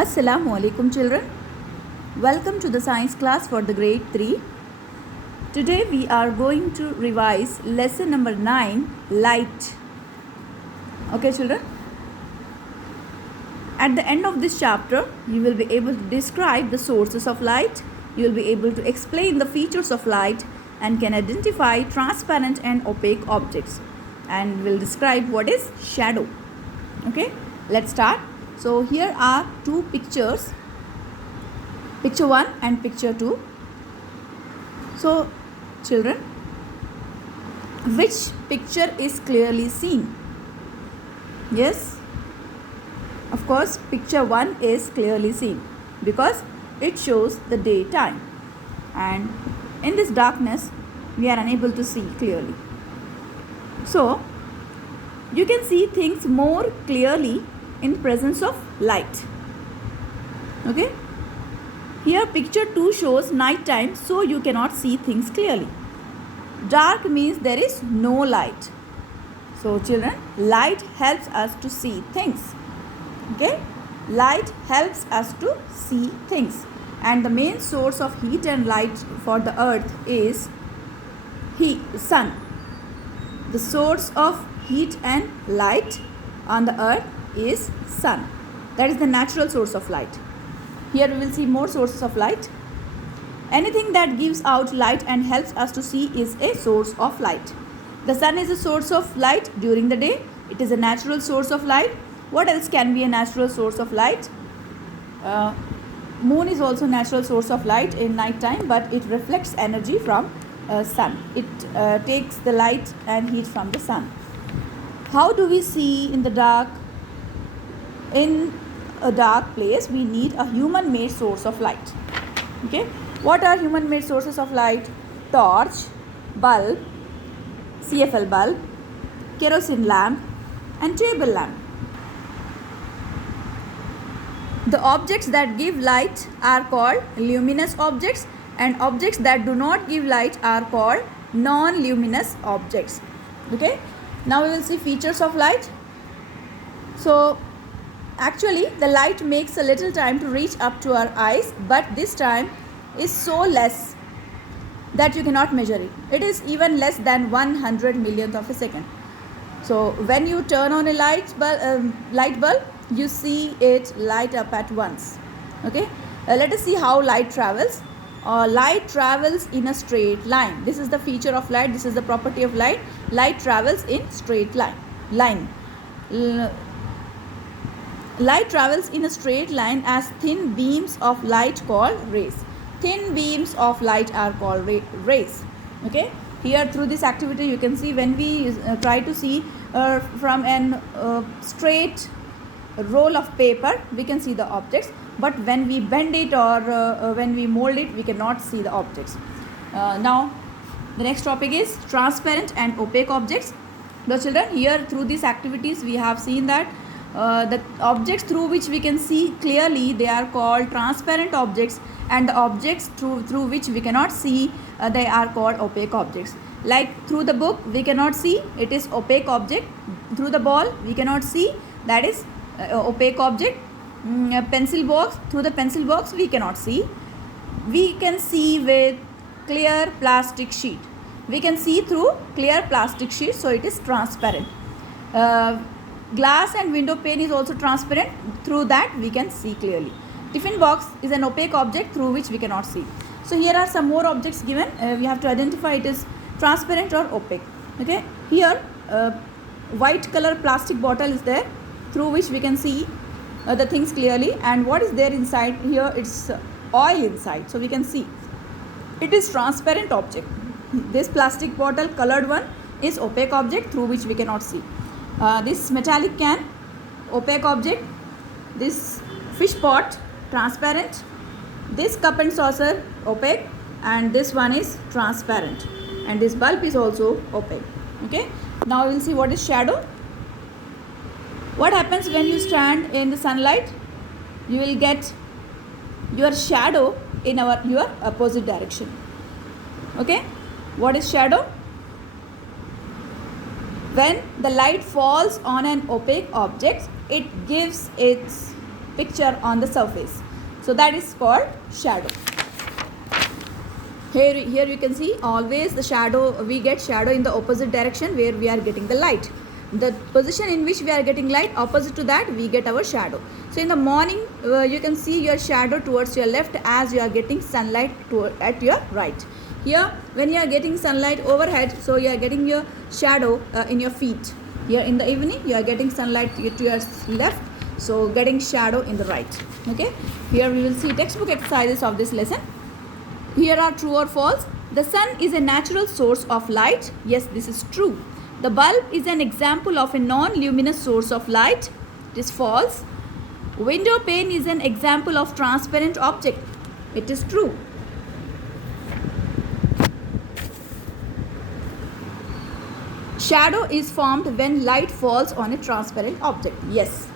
Assalamu alaikum children. Welcome to the science class for the grade 3. Today we are going to revise lesson number 9, light. Okay children. At the end of this chapter, you will be able to describe the sources of light. You will be able to explain the features of light and can identify transparent and opaque objects. And will describe what is shadow. Okay, let's start. So here are two pictures, picture 1 and picture 2. So children, which picture is clearly seen? Yes, of course picture 1 is clearly seen because it shows the daytime, and in this darkness we are unable to see clearly. So you can see things more clearly in presence of light. Okay, here picture 2 shows night time, so you cannot see things clearly. Dark means there is no light. So children, light helps us to see things. Okay, light helps us to see things, and the main source of heat and light for the earth is sun. The source of heat and light on the earth is sun. That is the natural source of light. Here we will see more sources of light. Anything that gives out light and helps us to see is a source of light. The sun is a source of light during the day. It is a natural source of light. What else can be a natural source of light? Moon is also a natural source of light in night time, but it reflects energy from sun. It takes the light and heat from the sun. How do we see in the dark? In a dark place, we need a human-made source of light. Okay, what are human-made sources of light? Torch, bulb, CFL bulb, kerosene lamp, and table lamp. The objects that give light are called luminous objects, and objects that do not give light are called non-luminous objects. Okay, now we will see features of light. So actually the light makes a little time to reach up to our eyes, but this time is so less that you cannot measure it. It is even less than 100 millionth of a second. So when you turn on a light bulb, you see it light up at once. Okay, let us see how light travels. Light travels in a straight line. This is the feature of light. This is the property of light. Light travels in straight line. Light travels in a straight line as thin beams of light called rays. Thin beams of light are called rays. Okay, here through this activity you can see when we try to see from an straight roll of paper, we can see the objects, but when we bend it or when we mold it, we cannot see the objects. Now the next topic is transparent and opaque objects. The children, here through these activities we have seen that the objects through which we can see clearly, they are called transparent objects, and the objects through which we cannot see, they are called opaque objects. Like through the book we cannot see, it is opaque object. Through the ball we cannot see, that is opaque object. Pencil box, through the pencil box we cannot see. We can see with clear plastic sheet. We can see through clear plastic sheet, so it is transparent. Glass and window pane is also transparent. Through that we can see clearly. Tiffin box is an opaque object through which we cannot see. So here are some more objects given. We have to identify it is transparent or opaque. Okay, here white color plastic bottle is there, through which we can see the things clearly, and what is there inside? Here it's oil inside, so we can see it is transparent object. This plastic bottle, colored one, is opaque object through which we cannot see. This metallic can, opaque object. This fish pot, transparent. This cup and saucer, opaque, and this one is transparent, and this bulb is also opaque. Okay, now we will see what is shadow. What happens when you stand in the sunlight? You will get your shadow in your opposite direction. Okay, what is shadow? When the light falls on an opaque object, it gives its picture on the surface. So that is called shadow. Here you can see always the shadow, we get shadow in the opposite direction where we are getting the light. The position in which we are getting light, opposite to that we get our shadow. So in the morning you can see your shadow towards your left as you are getting sunlight at your right. Here when you are getting sunlight overhead, so you are getting your shadow in your feet. Here in the evening you are getting sunlight to your left, so getting shadow in the right. Okay, here we will see textbook exercises of this lesson. Here are true or false. The sun is a natural source of light. Yes, this is true. The bulb is an example of a non-luminous source of light. It is false. Window pane is an example of transparent object. It is true. Shadow is formed when light falls on a transparent object. Yes.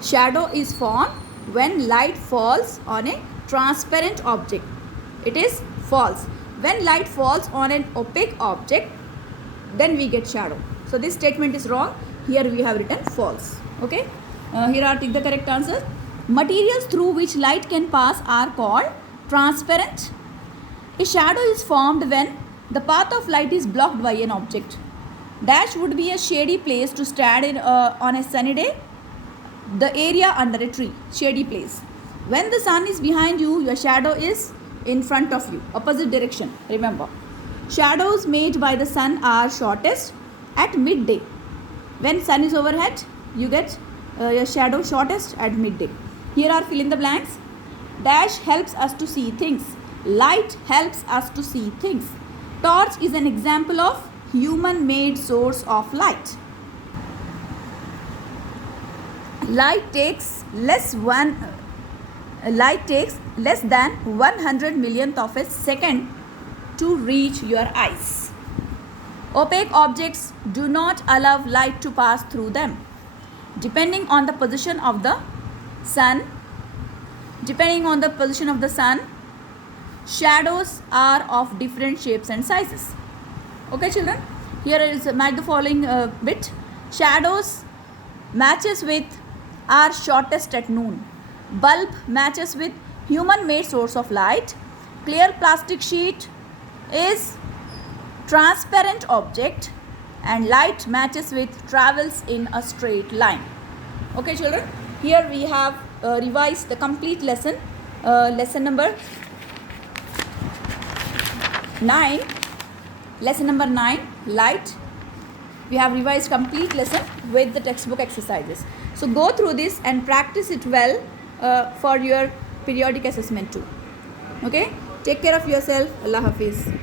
Shadow is formed when light falls on a transparent object. It is false. When light falls on an opaque object, then we get shadow. So this statement is wrong. Here we have written false. Okay. Here are the correct answers. Materials through which light can pass are called transparent. A shadow is formed when the path of light is blocked by an object. Dash would be a shady place to stand in on a sunny day. The area under a tree, shady place. When the sun is behind you, your shadow is in front of you, opposite direction. Remember, shadows made by the sun are shortest at midday. When sun is overhead, you get your shadow shortest at midday. Here are fill in the blanks. Dash helps us to see things. Light helps us to see things. Torch is an example of human made source of light. Light takes less than 100 millionth of a second to reach your eyes. Opaque objects do not allow light to pass through them. Depending on the position of the sun, shadows are of different shapes and sizes. Okay children, here is match the following bit. Shadows matches with are shortest at noon. Bulb matches with human made source of light. Clear plastic sheet is transparent object, and light matches with travels in a straight line. Okay children, here we have revised the complete lesson, lesson number 9, light. We have revised complete lesson with the textbook exercises. So go through this and practice it well for your periodic assessment too. Okay, take care of yourself. Allah Hafiz.